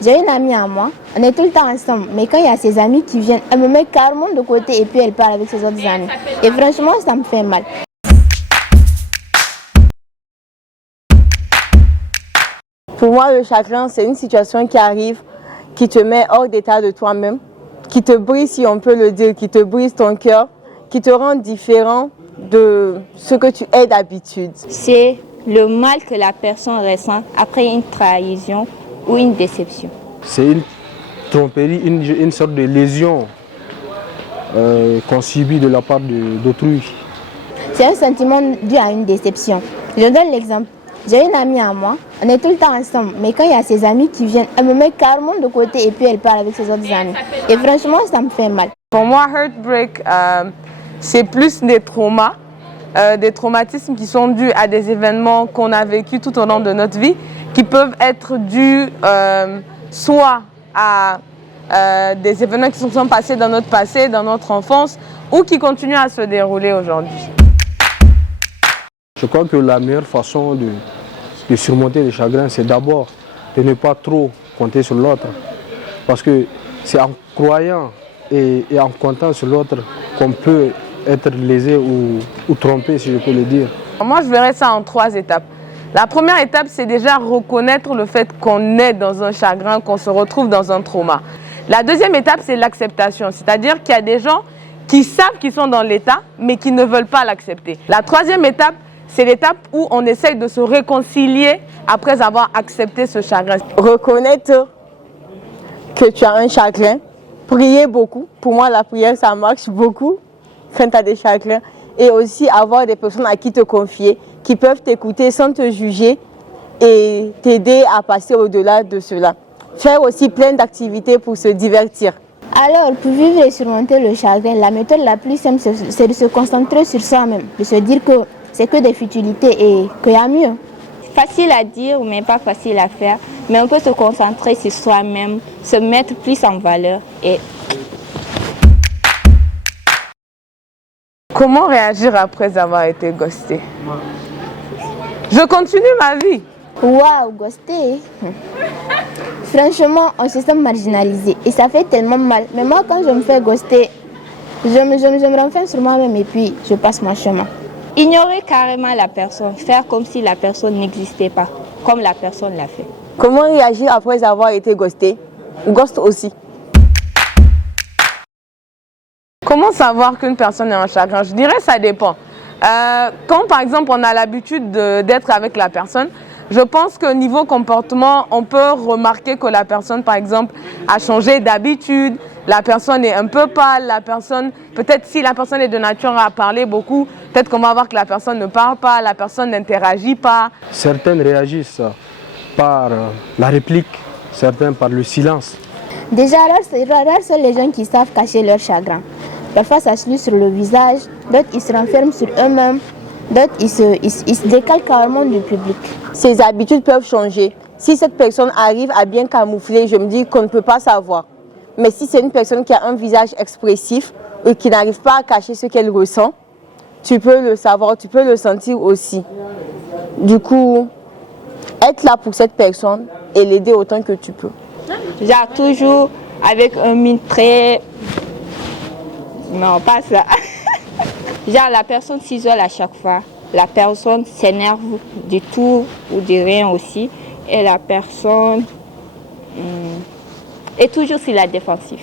J'ai une amie à moi, on est tout le temps ensemble, mais quand il y a ses amis qui viennent, elle me met carrément de côté et puis elle parle avec ses autres amis. Et franchement, ça me fait mal. Pour moi, le chagrin, c'est une situation qui arrive, qui te met hors d'état de toi-même, qui te brise, si on peut le dire, qui te brise ton cœur, qui te rend différent de ce que tu es d'habitude. C'est le mal que la personne ressent après une trahison ou une déception. C'est une tromperie, une sorte de lésion qu'on subit de la part d'autrui. C'est un sentiment dû à une déception. Je donne l'exemple. J'ai une amie à moi, on est tout le temps ensemble, mais quand il y a ses amis qui viennent, elle me met carrément de côté et puis elle parle avec ses autres amis. Et franchement, ça me fait mal. Pour moi, heartbreak, c'est plus des traumas, des traumatismes qui sont dus à des événements qu'on a vécus tout au long de notre vie, qui peuvent être dus soit à des événements qui se sont passés dans notre passé, dans notre enfance, ou qui continuent à se dérouler aujourd'hui. Je crois que la meilleure façon de surmonter le chagrin, c'est d'abord de ne pas trop compter sur l'autre. Parce que c'est en croyant et en comptant sur l'autre qu'on peut être lésé ou trompé, si je peux le dire. Moi, je verrais ça en 3 étapes. La première étape, c'est déjà reconnaître le fait qu'on est dans un chagrin, qu'on se retrouve dans un trauma. La deuxième étape, c'est l'acceptation. C'est-à-dire qu'il y a des gens qui savent qu'ils sont dans l'état, mais qui ne veulent pas l'accepter. La troisième étape, c'est l'étape où on essaye de se réconcilier après avoir accepté ce chagrin. Reconnaître que tu as un chagrin, prier beaucoup. Pour moi, la prière, ça marche beaucoup quand tu as des chagrins. Et aussi avoir des personnes à qui te confier, qui peuvent t'écouter sans te juger et t'aider à passer au-delà de cela. Faire aussi plein d'activités pour se divertir. Alors, pour vivre et surmonter le chagrin, la méthode la plus simple, c'est de se concentrer sur soi-même, de se dire que c'est que des futilités et qu'il y a mieux. Facile à dire, mais pas facile à faire. Mais on peut se concentrer sur soi-même, se mettre plus en valeur. Et comment réagir après avoir été ghosté? Je continue ma vie. Waouh, ghosté. Franchement, on se sent marginalisé et ça fait tellement mal. Mais moi, quand je me fais ghoster, je me renferme sur moi-même et puis je passe mon chemin. ignorer carrément la personne, faire comme si la personne n'existait pas, comme la personne l'a fait. Comment réagir après avoir été ghosté? Ghost aussi. Comment savoir qu'une personne est en chagrin? Je dirais que ça dépend. Quand par exemple on a l'habitude d'être avec la personne, je pense qu'au niveau comportement, on peut remarquer que la personne par exemple a changé d'habitude, la personne est un peu pâle, la personne, peut-être si la personne est de nature à parler beaucoup, peut-être qu'on va voir que la personne ne parle pas, la personne n'interagit pas. Certaines réagissent par la réplique, certains par le silence. Déjà, rares sont les gens qui savent cacher leur chagrin. Parfois, ça se lit sur le visage, d'autres ils se renferment sur eux-mêmes, d'autres ils se décalent carrément du public. Ces habitudes peuvent changer. Si cette personne arrive à bien camoufler, je me dis qu'on ne peut pas savoir. Mais si c'est une personne qui a un visage expressif et qui n'arrive pas à cacher ce qu'elle ressent, tu peux le savoir, tu peux le sentir aussi. Du coup, être là pour cette personne et l'aider autant que tu peux. Genre toujours avec un mine très... Non, pas ça. Genre la personne s'isole à chaque fois. La personne s'énerve du tout ou de rien aussi. Et la personne est toujours sur la défensive.